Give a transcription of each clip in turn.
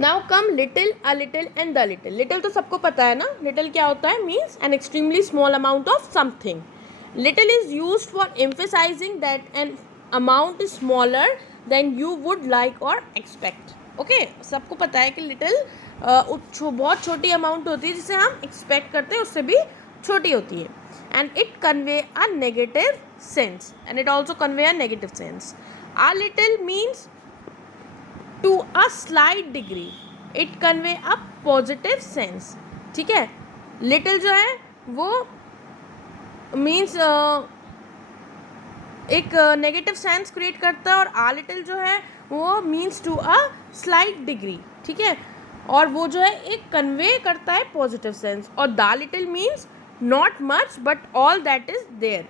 Now come little, a little and the little. Little तो सबको पता है ना, लिटिल क्या होता है, means an extremely small amount of something. Little is used for emphasizing that an amount is smaller than you would like और expect. Okay, सबको पता है कि लिटिल बहुत छोटी अमाउंट होती है जिसे हम एक्सपेक्ट करते हैं उससे भी छोटी होती है. And it convey a negative sense, and it also convey a negative sense. A little means to a slight degree, it convey a positive sense. ठीक है, लिटिल जो है वो मीन्स एक नेगेटिव सेंस क्रिएट करता है, और आ लिटिल जो है वो means to a slight degree. ठीक है, और वो जो है एक कन्वे करता है पॉजिटिव सेंस. और the little means not much but all that is there.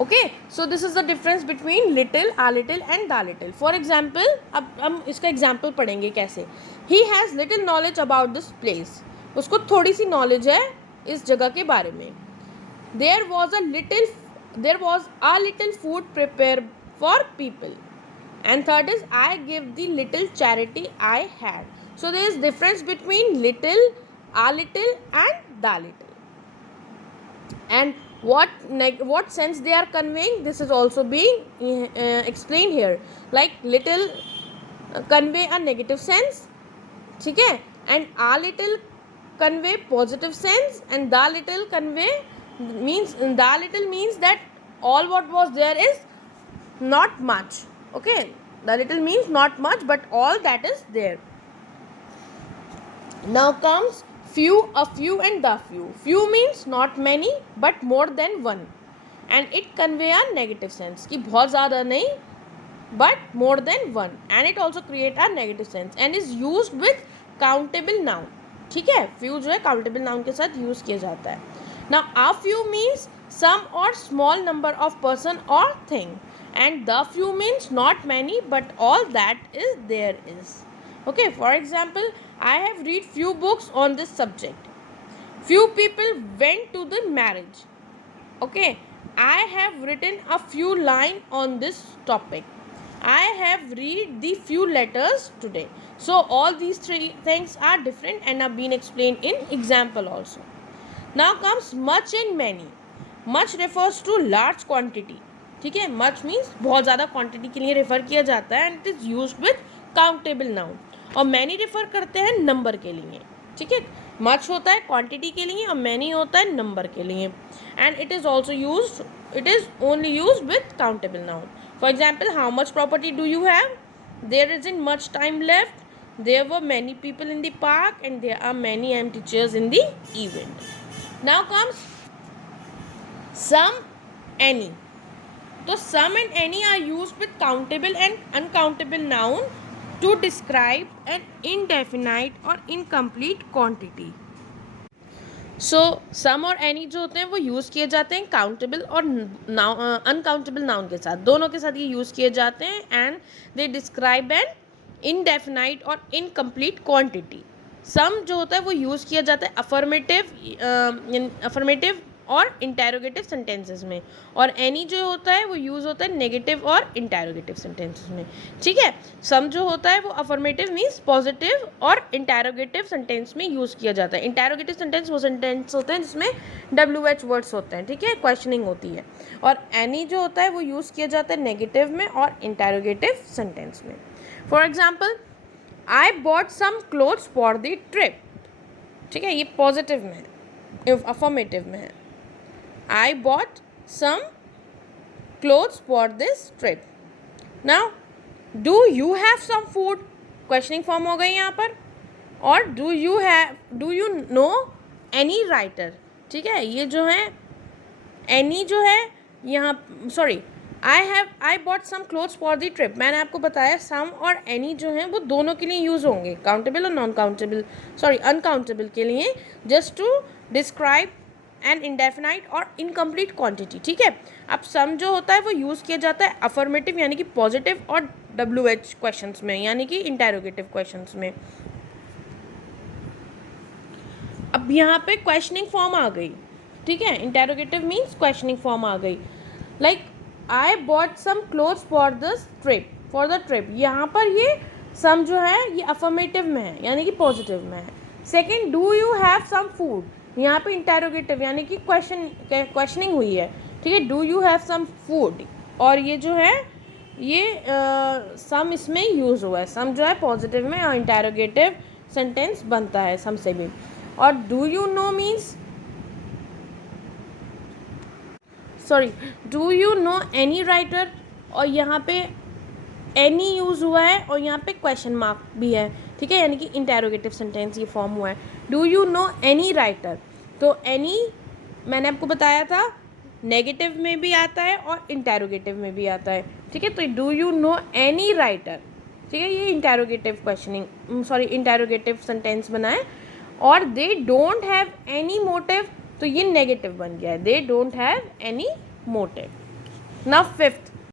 Okay, so this is the difference between little, a little and the little. For example, अब हम इसका एग्जाम्पल पढ़ेंगे कैसे. He has little knowledge about this place, उसको थोड़ी सी knowledge है इस जगह के बारे में. There was a little food prepare for people. And third is I give the little charity I had. So there is difference between little, a little and the little. And what sense they are conveying, this is also being explained here. Like little convey a negative sense, ठीक है, and a little convey positive sense, and the little convey means that all what was there is not much. Okay, the little means not much but all that is there. Now comes few, a few and the few. Few means not many but more than one, and it convey a negative sense कि बहुत ज़्यादा नहीं but more than one, and it also create a negative sense and is used with countable noun. ठीक है, few जो है countable noun के साथ use किया जाता है. Now a few means some or small number of person or thing, and the few means not many but all that is there is. Okay, for example, I have read few books on this subject. Few people went to the marriage. Okay, I have written a few lines on this topic. I have read the few letters today. So all these three things are different and are being explained in example also. Now comes much and many. Much refers to large quantity. ठीक है, much means बहुत ज़्यादा quantity के लिए refer किया जाता है, and it is used with countable noun. और मैनी रेफर करते हैं नंबर के लिए. ठीक है, मच होता है क्वांटिटी के लिए और मैनी होता है नंबर के लिए. And it is also use, it is only use with countable noun. For example, how much property do you have, there is in much time left, there were many people in the park, and there are many empty chairs in the event. Now comes some, any. तो some and any are use with countable and uncountable noun to describe an indefinite or incomplete quantity. So sum और any जो होते हैं वो use किए जाते हैं countable और अनकाउंटेबल नाउन के साथ, दोनों के साथ ये यूज़ किए जाते हैं. And they describe N indefinite और इनकम्प्लीट क्वांटिटी. सम जो होता है वो यूज़ किया जाता है अफर्मेटिव और इंटेरोगेटिव सेंटेंसेस में, और एनी जो होता है वो यूज़ होता है नेगेटिव और इंटेरोगेटिव सेंटेंसेस में. ठीक है, सम जो होता है वो अफर्मेटिव मीन्स पॉजिटिव और इंटेरोगेटिव सेंटेंस में यूज़ किया जाता है. इंटेरोगेटिव सेंटेंस वो सेंटेंस होते हैं जिसमें WH वर्ड्स होते हैं. ठीक है, क्वेश्चनिंग होती है. और एनी जो होता है वो यूज़ किया जाता है नेगेटिव में और इंटेरोगेटिव सेंटेंस में. For example, I bought some clothes for the trip. ठीक है, ये पॉजिटिव में है, अफर्मेटिव में है. I bought some clothes for this trip. Now, do you have some food? Questioning form हो गई यहाँ पर. और do you know any writer? ठीक है, ये जो है any जो है यहाँ, sorry, I bought some clothes for the trip. मैंने आपको बताया some और any जो हैं वो दोनों के लिए यूज़ होंगे, countable और uncountable के लिए, just to describe an indefinite और इनकम्प्लीट क्वांटिटी. ठीक है, अब सम जो होता है वो यूज़ किया जाता है अफर्मेटिव यानी कि पॉजिटिव और WH क्वेश्चंस में यानी कि इंटेरोगेटिव क्वेश्चंस में. अब यहाँ पे क्वेश्चनिंग फॉर्म आ गई. ठीक है, इंटेरोगेटिव मीन्स क्वेश्चनिंग फॉर्म आ गई. Like I bought some clothes for the trip. यहाँ पर ये सम जो है ये अफर्मेटिव में है यानी कि पॉजिटिव में है। Second, do you have some food, यहाँ पे इंटेरोगेटिव यानी कि क्वेश्चनिंग हुई है, ठीक है, do you have some food, और ये जो है ये सम इसमें यूज़ हुआ है, सम जो है पॉजिटिव में और इंटेरोगेटिव सेंटेंस बनता है सम से भी। और do you know means do you know any writer, और यहाँ पे एनी यूज़ हुआ है और यहाँ पे क्वेश्चन मार्क भी है, ठीक है, यानी कि इंटेरोगेटिव सेंटेंस ये फॉर्म हुआ है। Do you know any writer, तो एनी मैंने आपको बताया था नेगेटिव में भी आता है और इंटेरोगेटिव में भी आता है, ठीक है। तो do you know any writer, ठीक है, ये इंटेरोगेटिव सेंटेंस बना है। और they don't have any motive, तो ये नेगेटिव बन गया है, they don't have any motive. Now fifth,